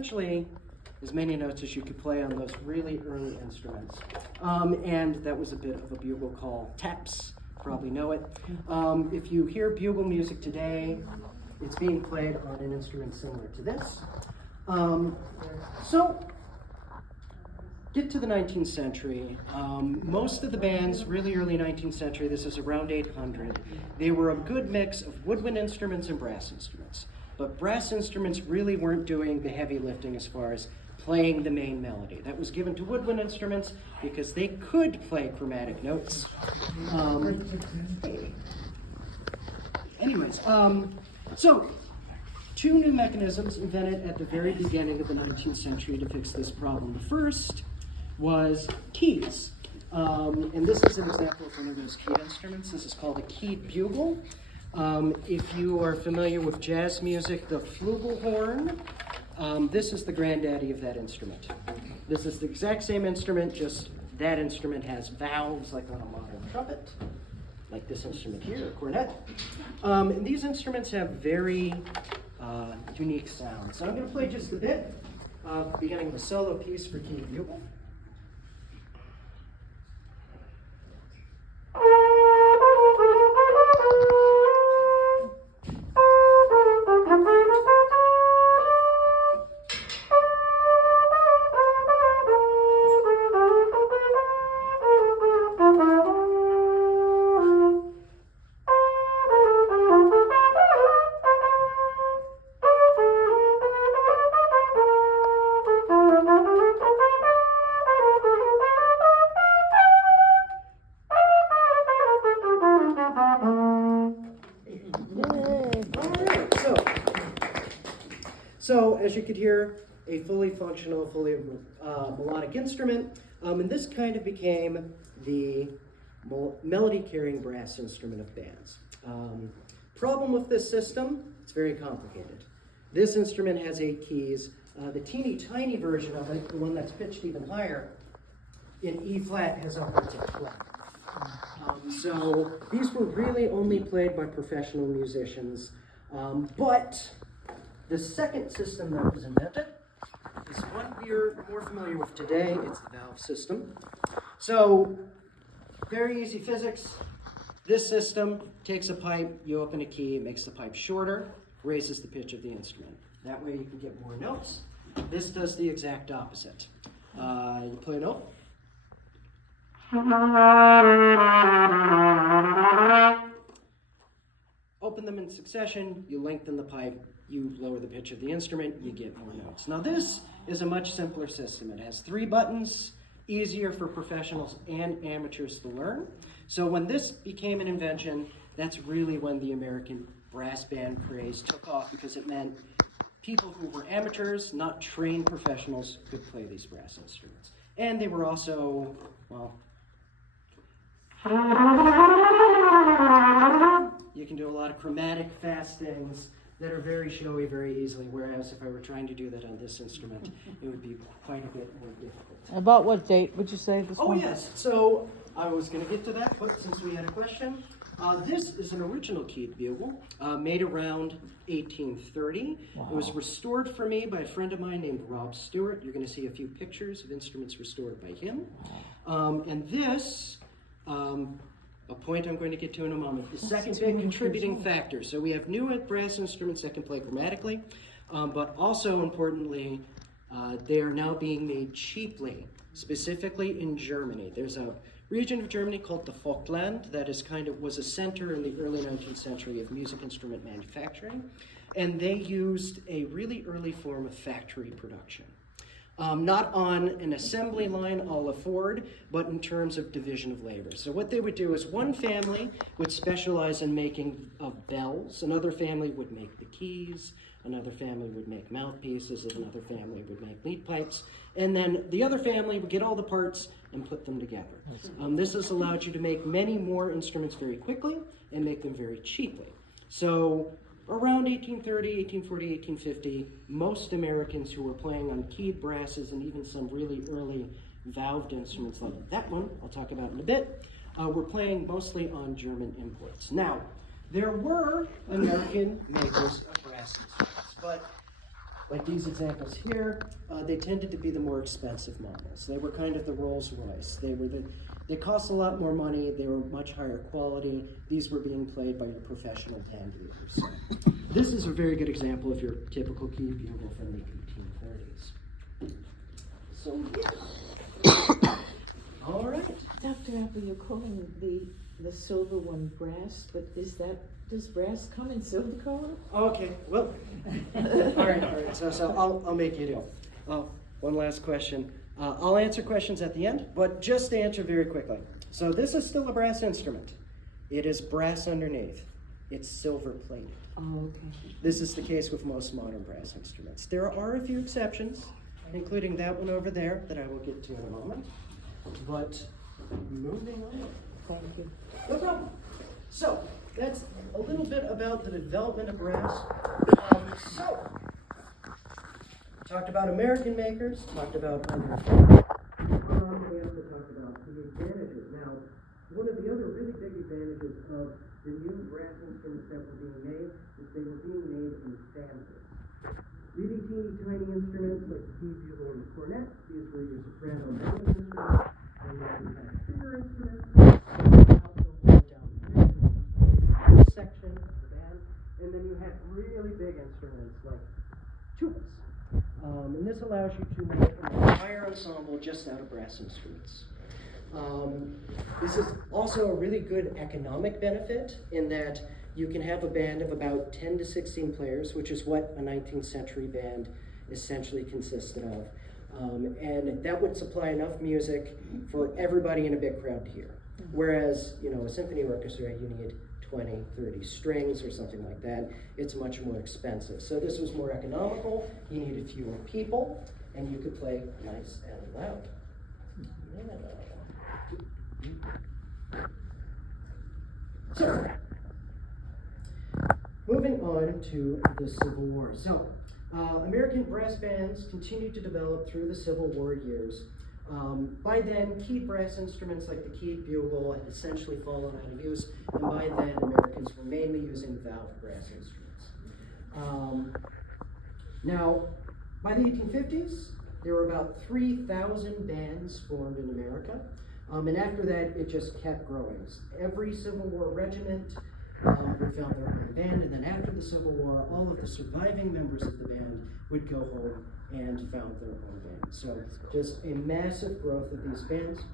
essentially as many notes as you could play on those really early instruments. And that was a bit of a bugle call. Taps, probably know it. If you hear bugle music today, it's being played on an instrument similar to this. So, get to the 19th century. Most of the bands, really early 19th century, this is around 800, they were a good mix of woodwind instruments and brass instruments. But brass instruments really weren't doing the heavy lifting as far as playing the main melody. That was given to woodwind instruments because they could play chromatic notes. So two new mechanisms invented at the very beginning of the 19th century to fix this problem. The first was keys. And this is an example of one of those keyed instruments. This is called a keyed bugle. If you are familiar with jazz music, the flugelhorn, this is the granddaddy of that instrument. This is the exact same instrument, just that instrument has valves like on a modern trumpet, like this instrument here, a cornet. And these instruments have very unique sounds. So I'm going to play just a bit, beginning of a solo piece for keyed bugle. So, as you could hear, a fully functional, fully melodic instrument, and this kind of became the melody-carrying brass instrument of bands. Problem with this system, it's very complicated. This instrument has 8 keys. The teeny tiny version of it, the one that's pitched even higher, in E flat has upwards of 12. So these were really only played by professional musicians, but the second system that was invented is one we're more familiar with today. It's the valve system. So, very easy physics. This system takes a pipe, you open a key, it makes the pipe shorter, raises the pitch of the instrument. That way you can get more notes. This does the exact opposite. You play a note. Open them in succession, you lengthen the pipe, you lower the pitch of the instrument, you get more notes. Now this is a much simpler system. It has 3 buttons, easier for professionals and amateurs to learn. So when this became an invention, that's really when the American brass band craze took off, because it meant people who were amateurs, not trained professionals, could play these brass instruments. And they were also, well, you can do a lot of chromatic fast things that are very showy very easily, whereas if I were trying to do that on this instrument, it would be quite a bit more difficult. About what date would you say this one? Oh yes, so I was going to get to that, but since we had a question, this is an original keyed bugle, made around 1830. Wow. It was restored for me by a friend of mine named Rob Stewart. You're going to see a few pictures of instruments restored by him. And this, a point I'm going to get to in a moment, the second big contributing factor. So we have new brass instruments that can play chromatically, but also importantly, they are now being made cheaply, specifically in Germany. There's a region of Germany called the Falkland that is was a center in the early 19th century of music instrument manufacturing, and they used a really early form of factory production. Not on an assembly line a la Ford, but in terms of division of labor. So what they would do is one family would specialize in making bells, another family would make the keys, another family would make mouthpieces, and another family would make lead pipes, and then the other family would get all the parts and put them together. This has allowed you to make many more instruments very quickly and make them very cheaply. So around 1830, 1840, 1850, most Americans who were playing on keyed brasses and even some really early valved instruments like that one, I'll talk about in a bit, were playing mostly on German imports. Now, there were American makers of brass instruments, but like these examples here, they tended to be the more expensive models. They were kind of the Rolls Royce. They cost a lot more money. They were much higher quality. These were being played by your professional hand readers. So this is a very good example of your typical key bugle from the 1830s. So yeah. All right. Dr. Apple, you're calling the silver one brass, but does brass come in silver color? Okay, well, all right, so I'll make you do. One last question. I'll answer questions at the end, but just to answer very quickly. So this is still a brass instrument. It is brass underneath. It's silver plated. Oh, okay. This is the case with most modern brass instruments. There are a few exceptions, including that one over there that I will get to in a moment. But moving on. Thank you. No problem. So that's a little bit about the development of brass. Talked about American makers, talked about other we also talked about the advantages. Now, one of the other really big advantages of the new brass instruments that were being made is they were being made in families. Really teeny tiny instruments like the key bugle and the cornet. These were your soprano and bass instruments. And then you had bigger instruments. Section of the band, and then you had really big instruments like tubas. And this allows you to make an entire ensemble just out of brass instruments. This is also a really good economic benefit in that you can have a band of about 10 to 16 players, which is what a 19th century band essentially consisted of. And that would supply enough music for everybody in a big crowd to hear. Whereas, a symphony orchestra, you need 20, 30 strings or something like that. It's much more expensive. So this was more economical. You needed fewer people, and you could play nice and loud. So, moving on to the Civil War. So, American brass bands continued to develop through the Civil War years. By then, keyed brass instruments like the keyed bugle had essentially fallen out of use, and by then, Americans were mainly using valve brass instruments. Now, by the 1850s, there were about 3,000 bands formed in America, and after that, it just kept growing. Every Civil War regiment would found their own band, and then after the Civil War, all of the surviving members of the band would go home and found their own band. So just a massive growth of these bands.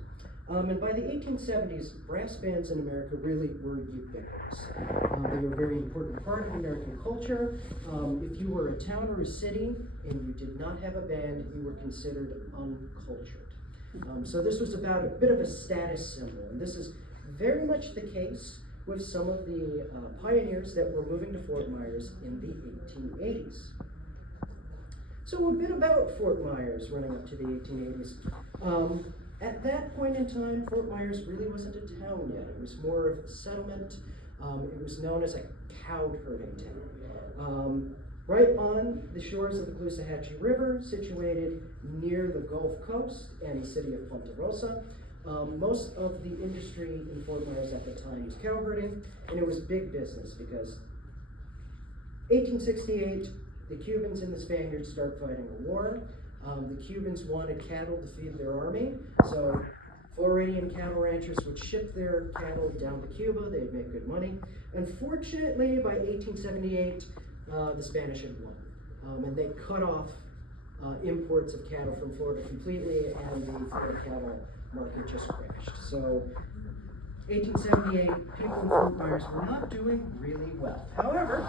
And by the 1870s, brass bands in America really were ubiquitous. They were a very important part of American culture. If you were a town or a city and you did not have a band, you were considered uncultured. So this was about a bit of a status symbol, and this is very much the case with some of the pioneers that were moving to Fort Myers in the 1880s. So a bit about Fort Myers running up to the 1880s. At that point in time, Fort Myers really wasn't a town yet. It was more of a settlement. It was known as a cow herding town. Right on the shores of the Caloosahatchee River, situated near the Gulf Coast and the city of Punta Rosa. Most of the industry in Fort Myers at the time was cow herding, and it was big business because 1868, the Cubans and the Spaniards start fighting a war. The Cubans wanted cattle to feed their army, so Floridian cattle ranchers would ship their cattle down to Cuba. They'd make good money. Unfortunately, by 1878, the Spanish had won, and they cut off imports of cattle from Florida completely, and the Florida cattle market just crashed. So 1878, people in Fort Myers were not doing really well. However,